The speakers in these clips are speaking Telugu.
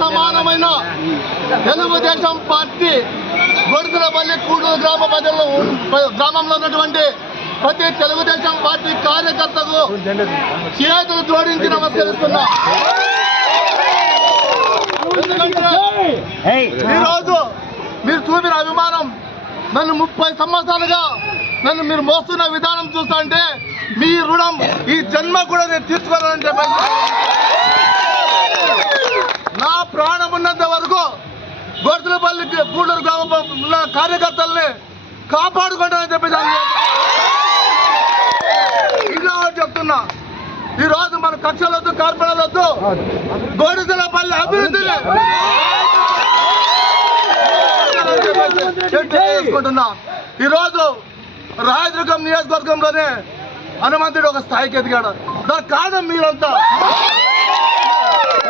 సమానమైన తెలుగుదేశం పార్టీ గొడుగులపల్లి కూడూరు గ్రామ ప్రజల్లో గ్రామంలో ఉన్నటువంటి ప్రతి తెలుగుదేశం పార్టీ కార్యకర్తకు చేతులు జోడించి నమస్కరిస్తున్నా. ఈరోజు మీరు చూపిన అభిమానం నన్ను ముప్పై సంవత్సరాలుగా నన్ను మీరు మోస్తున్న విధానం చూస్తా అంటే మీ రుణం ఈ జన్మ కూడా నేను తీర్చుకోవాలని చెప్పేసి గోర్తులపల్లి గూడూరు గ్రామ ఉన్న కార్యకర్తల్ని కాపాడుకుంటానని చెప్పేసి ఇలా చెప్తున్నా. ఈ రోజు మన కక్షలొద్దు కార్పణలొద్దు గోడుదలపల్లి అభివృద్ధి చేసుకుంటున్నా. ఈరోజు రాయదుర్గం నియోజకవర్గంలోనే హనుమంతుడు ఒక స్థాయికి ఎదిగాడు. దానికి కారణం మీరంతా.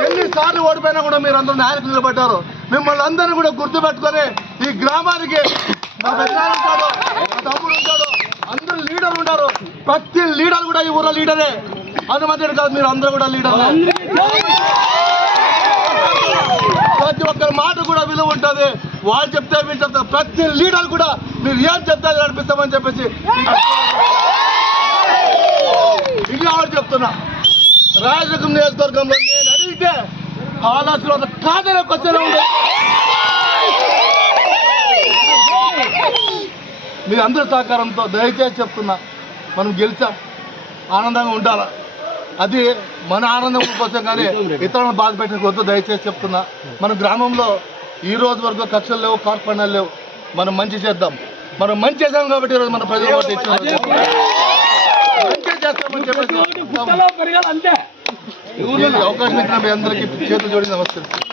ఎన్నిసార్లు ఓడిపోయినా కూడా మీరు నాయకులు నిలబడ్డారు. మిమ్మల్ని అందరూ కూడా గుర్తుపెట్టుకొని ఈ గ్రామానికి మా పెద్దనాన్న ఉంటాడు మా తమ్ముడు ఉంటాడు అందరూ లీడర్ ఉంటారు. ప్రతి లీడర్ కూడా ఈ ఊర్లో లీడరే. హనుమంతుడు కాదు మీరు అందరూ కూడా లీడర్ ప్రతి ఒక్కరి మాట కూడా విలువ ఉంటుంది. వాళ్ళు చెప్తే మీరు చెప్తారు. ప్రతి లీడర్ కూడా మీరు ఏం చెప్తారు నడిపిస్తామని చెప్పేసి ఇది ఆవిడ చెప్తున్నా. రాజకీయ నియోజకవర్గంలో నేను అడిగితే ఆలోచన ఒక కాదనే క్వశ్చన్ ఉంది. మీ అందరి సహకారంతో దయచేసి చెప్తున్నా మనం గెలిచాం ఆనందంగా ఉండాలి? అది మన ఆనందం కోసం కానీ ఇతరులను బాధ పెట్టిన వద్దు దయచేసి చెప్తున్నా. మన గ్రామంలో ఈ రోజు వరకు కక్షలు లేవు కార్పణాలు లేవు. మనం మంచి చేద్దాం. మనం మంచి చేసాం కాబట్టి ఈరోజు మన ప్రజలు. మంచి చేస్తామని చెప్పేసి ఈ పెరగాలి అవకాశం ఇచ్చిన మీ అందరికీ చేతులు జోడి నమస్కరిస్తాను